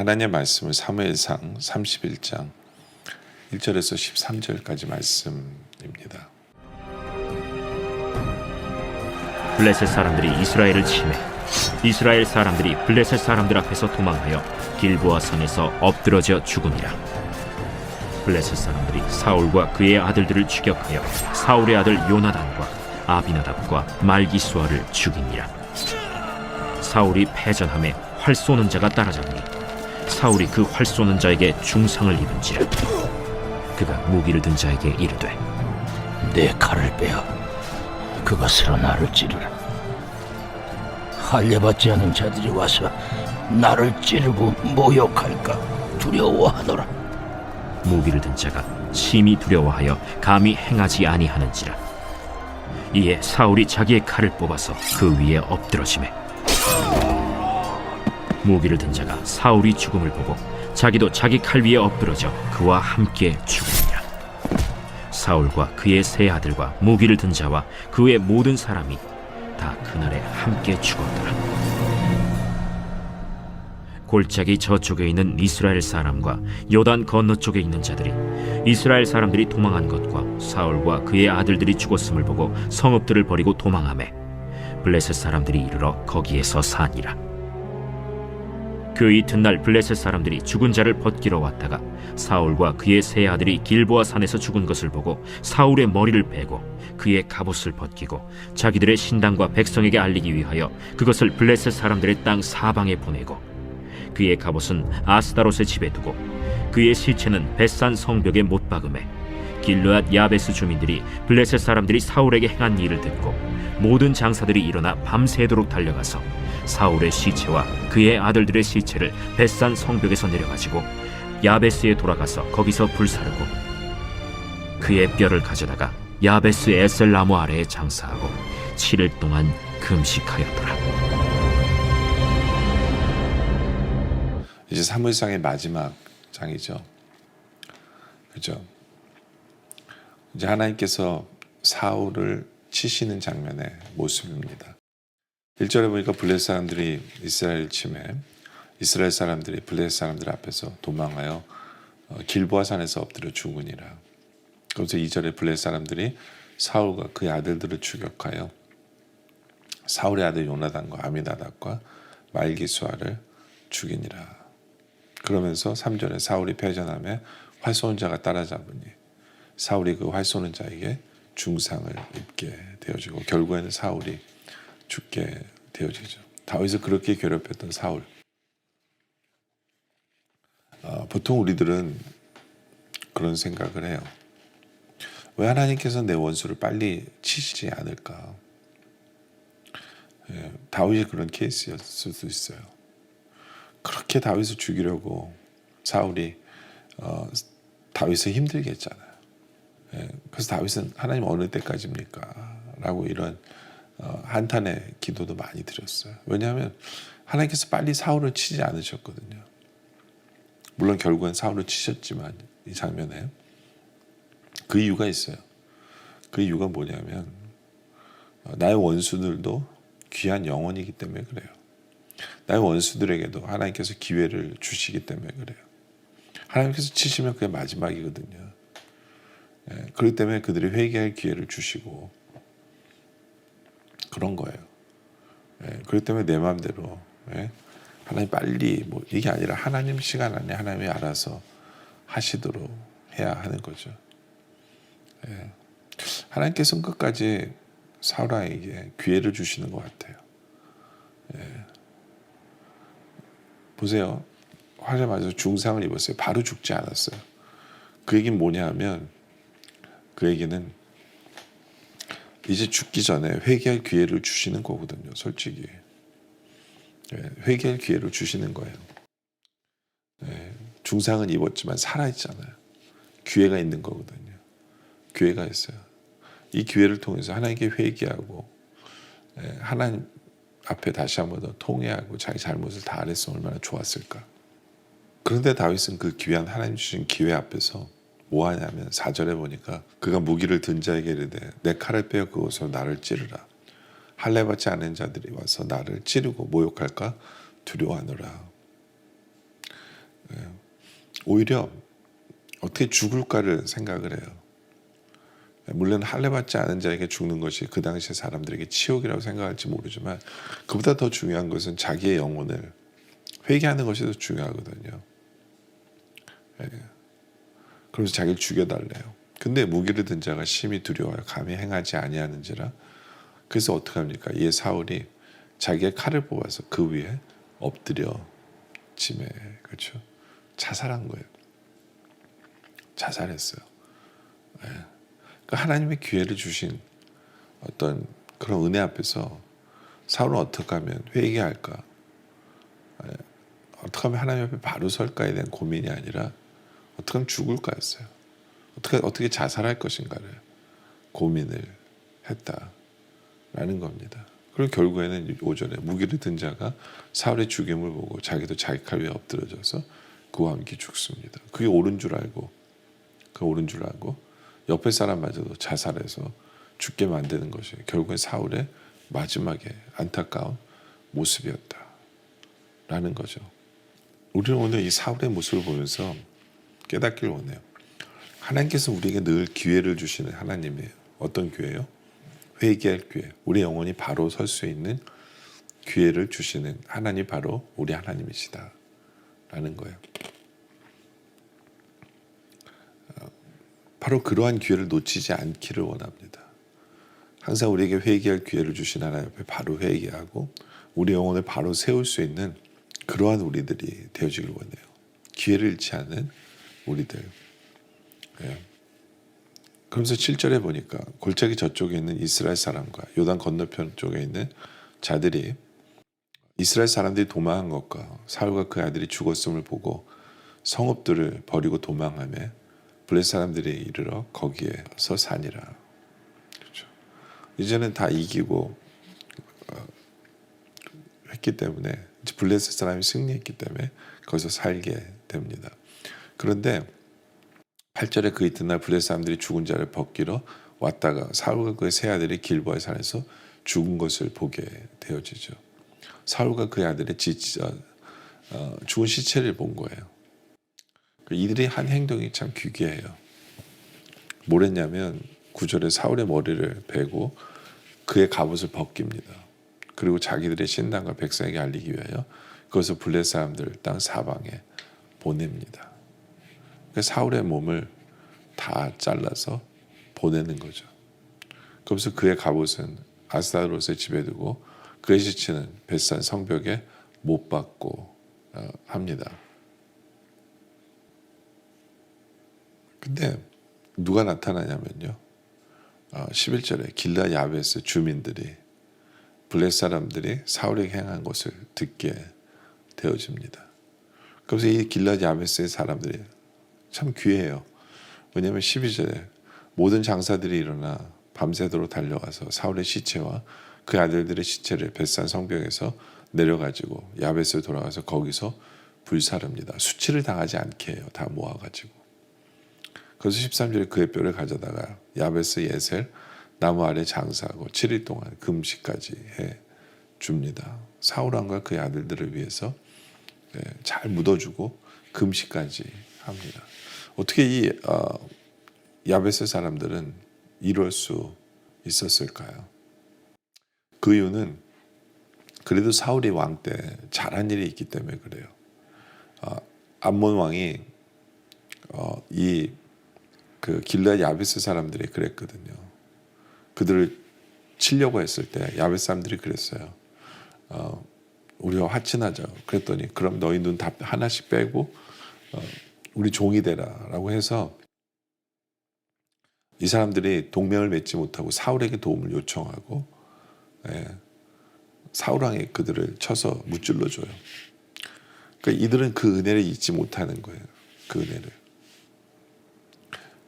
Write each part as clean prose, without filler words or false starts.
하나님의 말씀을 사무엘상 31장 1절에서 13절까지 말씀입니다. 블레셋 사람들이 이스라엘을 침해 이스라엘 사람들이 블레셋 사람들 앞에서 도망하여 길보아 산에서 엎드러져 죽으니라. 블레셋 사람들이 사울과 그의 아들들을 추격하여 사울의 아들 요나단과 아비나답과 말기수아를 죽이니라. 사울이 패전함에 활 쏘는 자가 따라잡니 사울이 그 활 쏘는 자에게 중상을 입은지라. 그가 무기를 든 자에게 이르되 내 칼을 빼어 그것으로 나를 찌르라. 할례받지 않은 자들이 와서 나를 찌르고 모욕할까 두려워하노라. 무기를 든 자가 심히 두려워하여 감히 행하지 아니하는지라. 이에 사울이 자기의 칼을 뽑아서 그 위에 엎드러지매 무기를 든 자가 사울이 죽음을 보고 자기도 자기 칼 위에 엎드러져 그와 함께 죽으니라. 사울과 그의 세 아들과 무기를 든 자와 그의 모든 사람이 다 그날에 함께 죽었더라. 골짜기 저쪽에 있는 이스라엘 사람과 요단 건너쪽에 있는 자들이 이스라엘 사람들이 도망한 것과 사울과 그의 아들들이 죽었음을 보고 성읍들을 버리고 도망하매 블레셋 사람들이 이르러 거기에서 사니라. 그 이튿날 블레셋 사람들이 죽은 자를 벗기러 왔다가 사울과 그의 세 아들이 길보아 산에서 죽은 것을 보고 사울의 머리를 베고 그의 갑옷을 벗기고 자기들의 신당과 백성에게 알리기 위하여 그것을 블레셋 사람들의 땅 사방에 보내고 그의 갑옷은 아스다롯의 집에 두고 그의 시체는 벳산 성벽에 못 박음에 길르앗 야베스 주민들이 블레셋 사람들이 사울에게 행한 일을 듣고 모든 장사들이 일어나 밤새도록 달려가서 사울의 시체와 그의 아들들의 시체를 벳산 성벽에서 내려가지고 야베스에 돌아가서 거기서 불사르고 그의 뼈를 가져다가 야베스 에셀 나무 아래에 장사하고 7일 동안 금식하였더라. 이제 사무엘상의 마지막 장이죠. 그죠? 이제 하나님께서 사울을 치시는 장면의 모습입니다. 1절에 보니까 블레셋 사람들이 이스라엘 침해, 이스라엘 사람들이 블레셋 사람들 앞에서 도망하여 길보아 산에서 엎드려 죽으니라. 그래서 2절에 블레셋 사람들이 사울과 그의 아들들을 추격하여 사울의 아들 요나단과 아미나답과 말기수아를 죽이니라. 그러면서 3절에 사울이 패전함에 활 쏘는 자가 따라잡으니 사울이 그 활 쏘는 자에게 중상을 입게 되어지고 결국에는 사울이 죽게 되어지죠. 다윗을 그렇게 괴롭혔던 사울. 보통 우리들은 그런 생각을 해요. 왜 하나님께서 내 원수를 빨리 치시지 않을까? 다윗이 그런 케이스였을 수도 있어요. 그렇게 다윗을 죽이려고 사울이 다윗을 힘들게 했잖아요. 그래서 다윗은 하나님 어느 때까지입니까? 라고 이런 한탄의 기도도 많이 드렸어요. 왜냐하면 하나님께서 빨리 사울을 치지 않으셨거든요. 물론 결국엔 사울을 치셨지만 이 장면에 그 이유가 있어요. 그 이유가 뭐냐면 나의 원수들도 귀한 영혼이기 때문에 그래요. 나의 원수들에게도 하나님께서 기회를 주시기 때문에 그래요. 하나님께서 치시면 그게 마지막이거든요. 그렇기 때문에 그들이 회개할 기회를 주시고 그런 거예요. 그렇기 때문에 내 마음대로 하나님 빨리 뭐 이게 아니라 하나님 시간 안에 하나님이 알아서 하시도록 해야 하는 거죠. 하나님께서는 끝까지 사울에게 기회를 주시는 것 같아요. 보세요. 화재 맞아서 중상을 입었어요. 바로 죽지 않았어요. 그 얘기는 뭐냐 하면 그 얘기는 이제 죽기 전에 회개할 기회를 주시는 거거든요. 솔직히. 회개할 기회를 주시는 거예요. 중상은 입었지만 살아있잖아요. 기회가 있는 거거든요. 기회가 있어요. 이 기회를 통해서 하나님께 회개하고 하나님 앞에 다시 한번 더 통회하고 자기 잘못을 다 알았으면 얼마나 좋았을까. 그런데 다윗은 그 귀한 하나님 주신 기회 앞에서 뭐 하냐면 4절에 보니까 그가 무기를 든 자에게 이르되 내 칼을 빼어 그곳으로 나를 찌르라. 할례받지 않은 자들이 와서 나를 찌르고 모욕할까 두려워하노라. 오히려 어떻게 죽을까를 생각을 해요. 물론 할례받지 않은 자에게 죽는 것이 그 당시의 사람들에게 치욕이라고 생각할지 모르지만 그보다 더 중요한 것은 자기의 영혼을 회개하는 것이 더 중요하거든요. 그러면서 자기를 죽여달래요. 근데 무기를 든 자가 심히 두려워요. 감히 행하지 아니하는지라. 그래서 어떻게 합니까? 이에 사울이 자기의 칼을 뽑아서 그 위에 엎드려 짐에 그렇죠. 자살한 거예요. 자살했어요. 그러니까 하나님의 기회를 주신 어떤 그런 은혜 앞에서 사울은 어떻게 하면 회개할까? 어떻게 하면 하나님 앞에 바로 설까에 대한 고민이 아니라 어떻게 하면 죽을까였어요. 어떻게 자살할 것인가를 고민을 했다라는 겁니다. 그리고 결국에는 5절에 무기를 든 자가 사울의 죽임을 보고 자기도 자기 칼 위에 엎드려져서 그와 함께 죽습니다. 그게 옳은 줄 알고 옆에 사람마저도 자살해서 죽게 만드는 것이 결국엔 사울의 마지막에 안타까운 모습이었다라는 거죠. 우리는 오늘 이 사울의 모습을 보면서 깨닫길 원해요. 하나님께서 우리에게 늘 기회를 주시는 하나님이에요. 어떤 기회요? 회개할 기회. 우리 영혼이 바로 설 수 있는 기회를 주시는 하나님이 바로 우리 하나님이시다 라는 거예요. 바로 그러한 기회를 놓치지 않기를 원합니다. 항상 우리에게 회개할 기회를 주신 하나님 앞에 바로 회개하고 우리 영혼을 바로 세울 수 있는 그러한 우리들이 되어지길 원해요. 기회를 잃지 않는 우리들. 그러면서 7절에 보니까 골짜기 저쪽에 있는 이스라엘 사람과 요단 건너편 쪽에 있는 자들이 이스라엘 사람들이 도망한 것과 사울과 그 아들이 죽었음을 보고 성읍들을 버리고 도망하며 블레 사람들이 이르러 거기에서 사니라. 그렇죠. 이제는 다 이기고 했기 때문에 블레셋 사람이 승리했기 때문에 거기서 살게 됩니다. 그런데 8절에 그 이튿날 블레셋 사람들이 죽은 자를 벗기러 왔다가 사울과 그의 세 아들이 길보아 산에서 죽은 것을 보게 되어지죠. 사울과 그의 아들의 죽은 시체를 본 거예요. 이들이 한 행동이 참 귀괴해요. 뭘 했냐면 9절에 사울의 머리를 베고 그의 갑옷을 벗깁니다. 그리고 자기들의 신당과 백성에게 알리기 위하여 그것을 블레셋 사람들 땅 사방에 보냅니다. 그러니까 사울의 몸을 다 잘라서 보내는 거죠. 그러면서 그의 갑옷은 아스타롯의 집에 두고 그의 시체는 벳산 성벽에 못 박고 합니다. 근데 누가 나타나냐면요. 11절에 길라 야베스 주민들이 블레셋 사람들이 사울에게 행한 것을 듣게 되어집니다. 그래서 이 길라 야베스의 사람들이 참 귀해요. 왜냐하면 12절에 모든 장사들이 일어나 밤새도록 달려가서 사울의 시체와 그 아들들의 시체를 벳산 성벽에서 내려가지고 야베스에 돌아가서 거기서 불사릅니다. 수치를 당하지 않게 해요. 다 모아가지고. 그래서 13절에 그의 뼈를 가져다가 야베스 예셀 나무 아래 장사하고 7일 동안 금식까지 해 줍니다. 사울 왕과 그의 아들들을 위해서 잘 묻어주고 금식까지 합니다. 어떻게 이 야베스 사람들은 이럴 수 있었을까요? 그 이유는 그래도 사울이 왕 때 잘한 일이 있기 때문에 그래요. 암몬 왕이 그 길라 야베스 사람들이 그랬거든요. 그들을 치려고 했을 때 야베스 사람들이 그랬어요. 우리와 화친하자. 그랬더니 그럼 너희 눈 다 하나씩 빼고 우리 종이 되라라고 해서 이 사람들이 동맹을 맺지 못하고 사울에게 도움을 요청하고 사울 왕이 그들을 쳐서 무찔러 줘요. 그러니까 이들은 그 은혜를 잊지 못하는 거예요. 그 은혜를.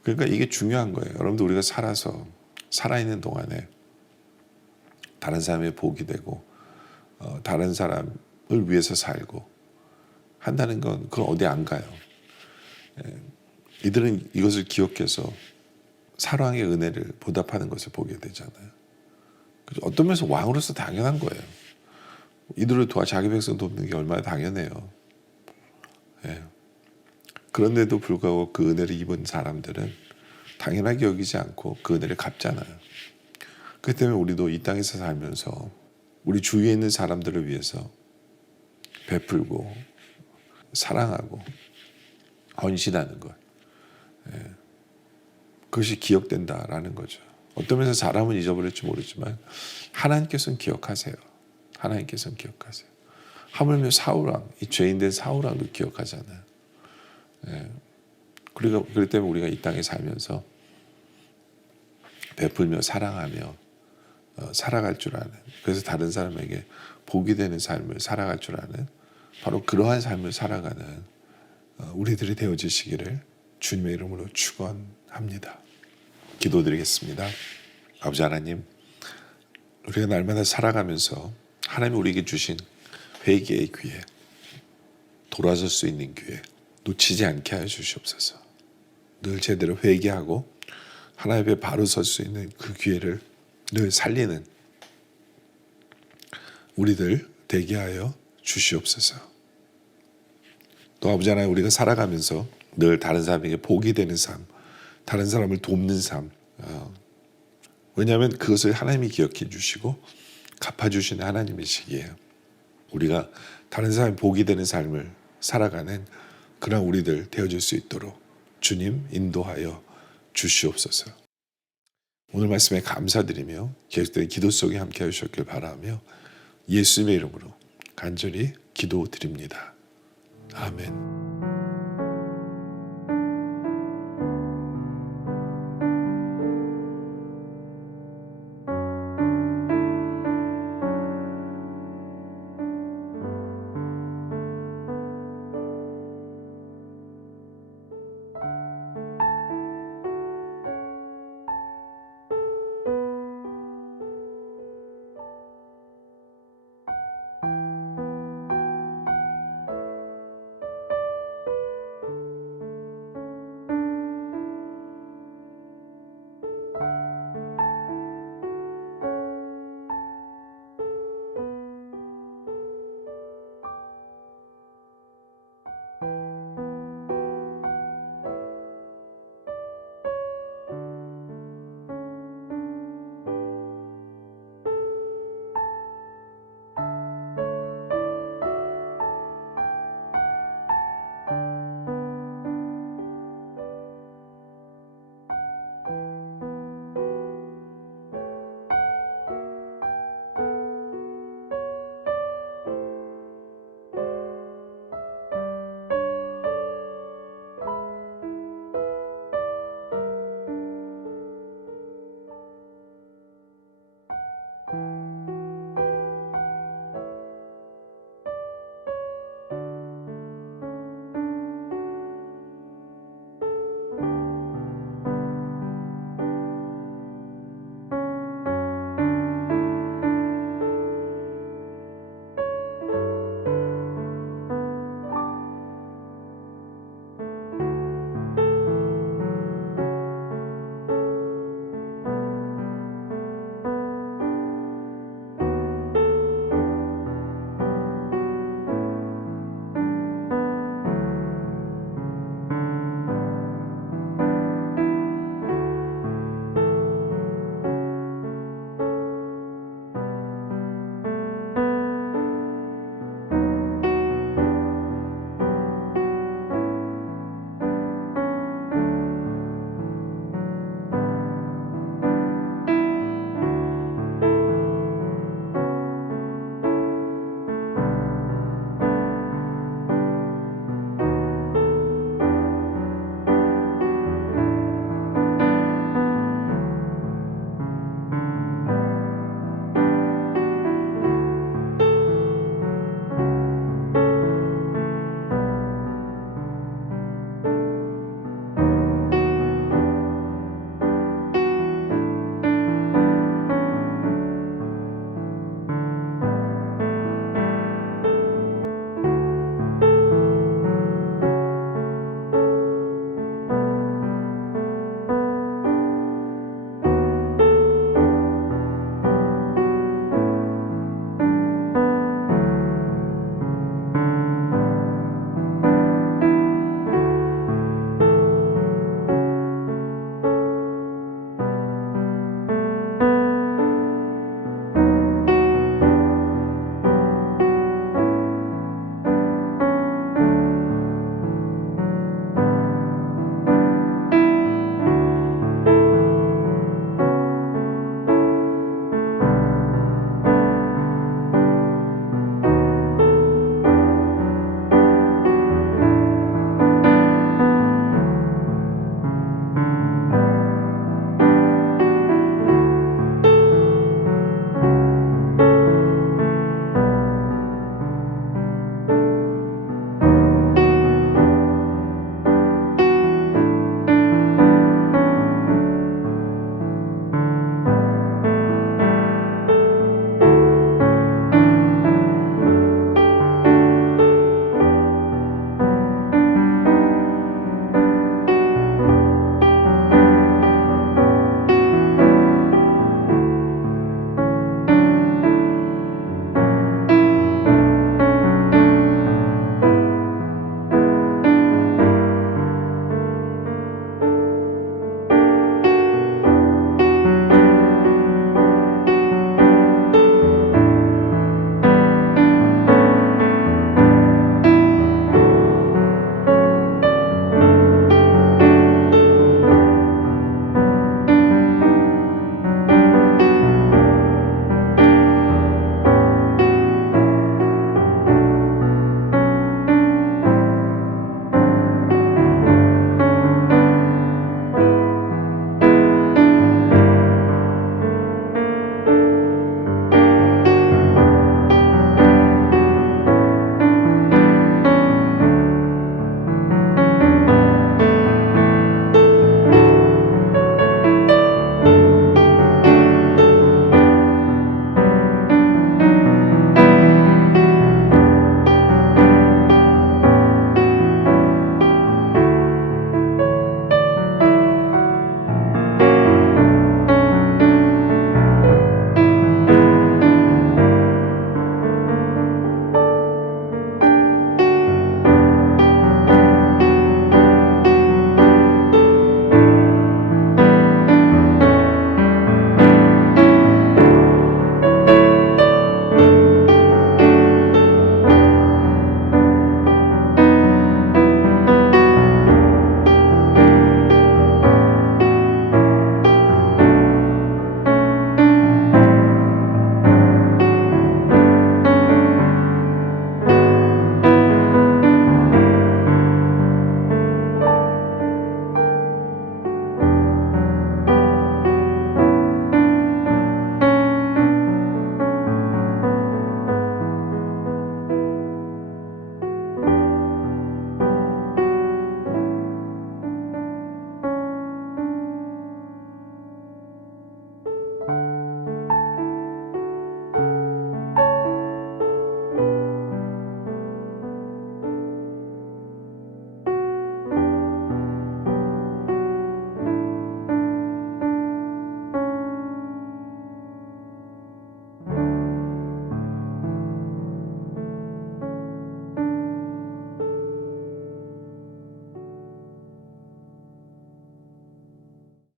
그러니까 이게 중요한 거예요. 여러분들 우리가 살아있는 동안에 다른 사람의 복이 되고 다른 사람을 위해서 살고 한다는 건 그건 어디 안 가요. 이들은 이것을 기억해서 사랑의 은혜를 보답하는 것을 보게 되잖아요. 어떤 면에서 왕으로서 당연한 거예요. 이들을 도와 자기 백성 돕는 게 얼마나 당연해요. 그런데도 불구하고 그 은혜를 입은 사람들은 당연하게 여기지 않고 그 은혜를 갚잖아요. 그렇기 때문에 우리도 이 땅에서 살면서 우리 주위에 있는 사람들을 위해서 베풀고 사랑하고 헌신하는 것, 그것이 기억된다라는 거죠. 어떤 면에서 사람은 잊어버릴지 모르지만 하나님께서는 기억하세요. 하나님께서는 기억하세요. 하물며 사울왕, 이 죄인된 사울왕도 기억하잖아요. 그렇기 때문에 우리가 이 땅에 살면서 베풀며 사랑하며 살아갈 줄 아는, 그래서 다른 사람에게 복이 되는 삶을 살아갈 줄 아는 바로 그러한 삶을 살아가는 우리들이 되어지시기를 주님의 이름으로 축원합니다. 기도드리겠습니다. 아버지 하나님, 우리가 날마다 살아가면서 하나님이 우리에게 주신 회개의 기회, 돌아설 수 있는 기회 놓치지 않게 하여 주시옵소서. 늘 제대로 회개하고 하나님 앞에 바로 설 수 있는 그 기회를 늘 살리는 우리들 되게 하여 주시옵소서. 또 아버지 하나님, 우리가 살아가면서 늘 다른 사람에게 복이 되는 삶, 다른 사람을 돕는 삶, 왜냐하면 그것을 하나님이 기억해 주시고 갚아주시는 하나님이시기에 우리가 다른 사람이 복이 되는 삶을 살아가는 그런 우리들 되어줄 수 있도록 주님 인도하여 주시옵소서. 오늘 말씀에 감사드리며 계속된 기도 속에 함께 하셨길 바라며 예수님의 이름으로 간절히 기도드립니다. 아멘.